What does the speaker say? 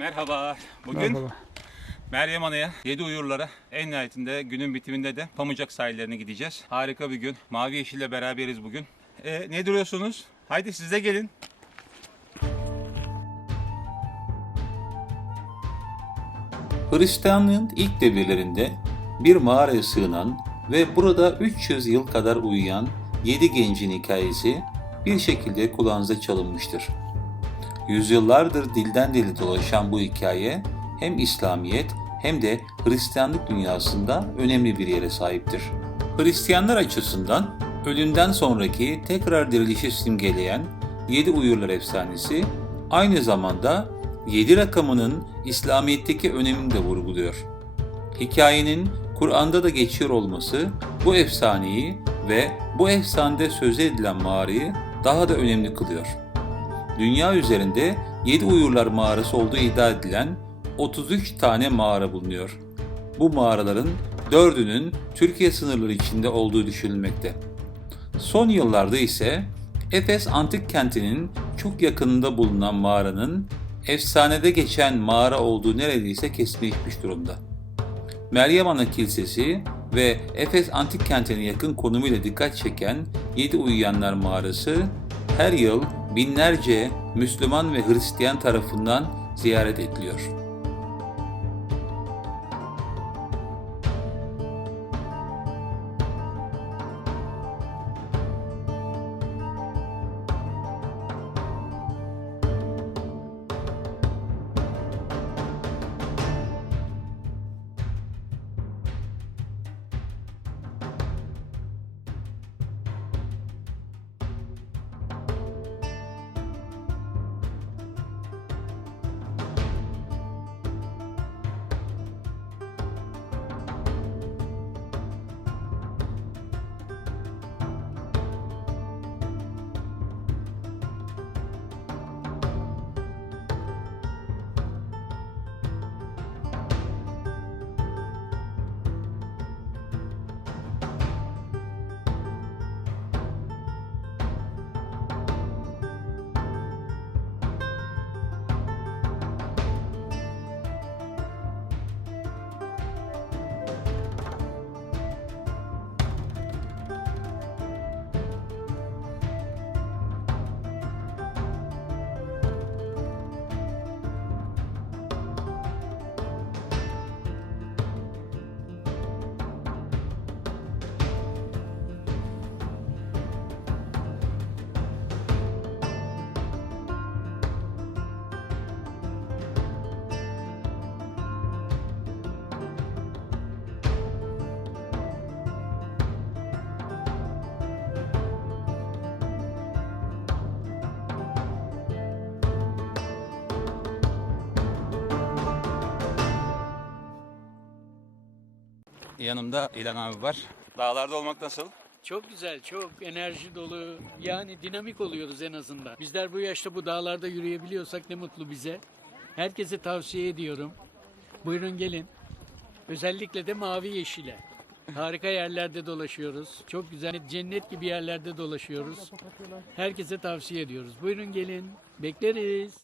Merhaba. Bugün Merhaba. Meryem Ana'ya, Yedi Uyurlara, en nihayetinde günün bitiminde de Pamucak sahillerine gideceğiz. Harika bir gün. Mavi Yeşil'le beraberiz bugün. E, ne duruyorsunuz? Haydi siz de gelin. Hristiyanlığın ilk devirlerinde bir mağaraya sığınan ve burada 300 yıl kadar uyuyan 7 gencin hikayesi bir şekilde kulağınıza çalınmıştır. Yüzyıllardır dilden dile dolaşan bu hikaye hem İslamiyet hem de Hristiyanlık dünyasında önemli bir yere sahiptir. Hristiyanlar açısından ölümden sonraki tekrar dirilişi simgeleyen Yedi Uyurlar efsanesi aynı zamanda 7 rakamının İslamiyet'teki önemini de vurguluyor. Hikayenin Kur'an'da da geçiyor olması bu efsaneyi ve bu efsanede söz edilen mağarayı daha da önemli kılıyor. Dünya üzerinde 7 uyurlar mağarası olduğu iddia edilen 33 tane mağara bulunuyor. Bu mağaraların dördünün Türkiye sınırları içinde olduğu düşünülmekte. Son yıllarda ise Efes antik kentinin çok yakınında bulunan mağaranın efsanede geçen mağara olduğu neredeyse kesinleşmiş durumda. Meryem Ana Kilisesi ve Efes antik kentine yakın konumuyla dikkat çeken Yedi Uyuyanlar Mağarası her yıl binlerce Müslüman ve Hristiyan tarafından ziyaret ediliyor. Yanımda İlhan abi var. Dağlarda olmak nasıl? Çok güzel, çok enerji dolu. Yani dinamik oluyoruz en azından. Bizler bu yaşta bu dağlarda yürüyebiliyorsak ne mutlu bize. Herkese tavsiye ediyorum. Buyurun gelin. Özellikle de mavi yeşile. Harika yerlerde dolaşıyoruz. Çok güzel, cennet gibi yerlerde dolaşıyoruz. Herkese tavsiye ediyoruz. Buyurun gelin. Bekleriz.